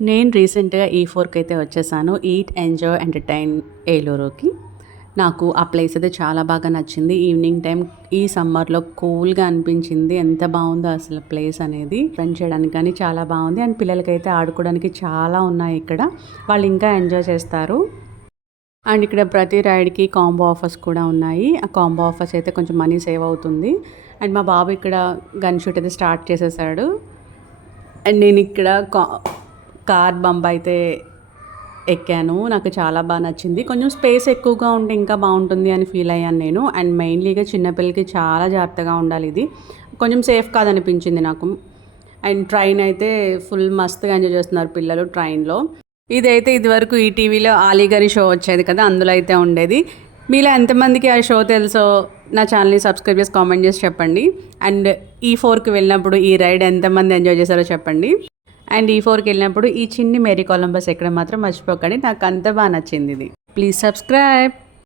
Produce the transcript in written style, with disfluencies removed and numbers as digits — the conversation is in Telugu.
నేను రీసెంట్‌గా ఈ4కి అయితే వచ్చేసాను. ఈట్, ఎంజాయ్, ఎంటర్‌టైన్ ఏలూరుకి. నాకు ఆ ప్లేస్ అయితే చాలా బాగా నచ్చింది. ఈవినింగ్ టైం ఈ సమ్మర్‌లో కూల్‌గా అనిపించింది. ఎంత బావుందో అసలు ప్లేస్ అనేది. స్పెండ్ చేయడానికి కానీ చాలా బావుంది. అండ్ పిల్లలకైతే ఆడుకోవడానికి చాలా ఉన్నాయి ఇక్కడ. వాళ్ళు ఇంకా ఎంజాయ్ చేస్తారు. అండ్ ఇక్కడ ప్రతి రైడ్‌కి కాంబో ఆఫర్స్ కూడా ఉన్నాయి. ఆ కాంబో ఆఫర్స్ అయితే కొంచెం మనీ సేవ్ అవుతుంది. అండ్ మా బాబు ఇక్కడ గన్ షూట్ అయితే స్టార్ట్ చేసేసాడు. అండ్ నేను ఇక్కడ కార్ బంప్ అయితే ఎక్కాను. నాకు చాలా బా నచ్చింది. కొంచెం స్పేస్ ఎక్కువగా ఉంటే ఇంకా బావుంటుంది అని ఫీల్ అయ్యాను నేను. అండ్ మెయిన్‌లీగా చిన్నపిల్లలకి చాలా జాగ్రత్తగా ఉండాలి ఇది. కొంచెం సేఫ్ కాదనిపించింది నాకు. అండ్ ట్రైన్ అయితే ఫుల్ మస్తుగా ఎంజాయ్ చేస్తున్నారు పిల్లలు ట్రైన్‌లో. ఇదైతే ఇదివరకు ఈటీవీలో 'ఆలీగారి' షో వచ్చేది కదా! అందులో అయితే ఉండేది. మీలో ఎంతమందికి ఆ షో తెలుసో నా ఛానల్‌ని సబ్స్క్రైబ్ చేసి కామెంట్ చేసి చెప్పండి. అండ్ ఈ4కి వెళ్ళినప్పుడు ఈ రైడ్ ఎంతమంది ఎంజాయ్ చేశారో చెప్పండి. అండ్ ఈ4కి వెళ్ళినప్పుడు ఈ చిన్ని మేరీ కొలంబస్ ఎక్కడం మాత్రం మర్చిపోకండి. నాకు అంత బాగా నచ్చింది ఇది. Please subscribe.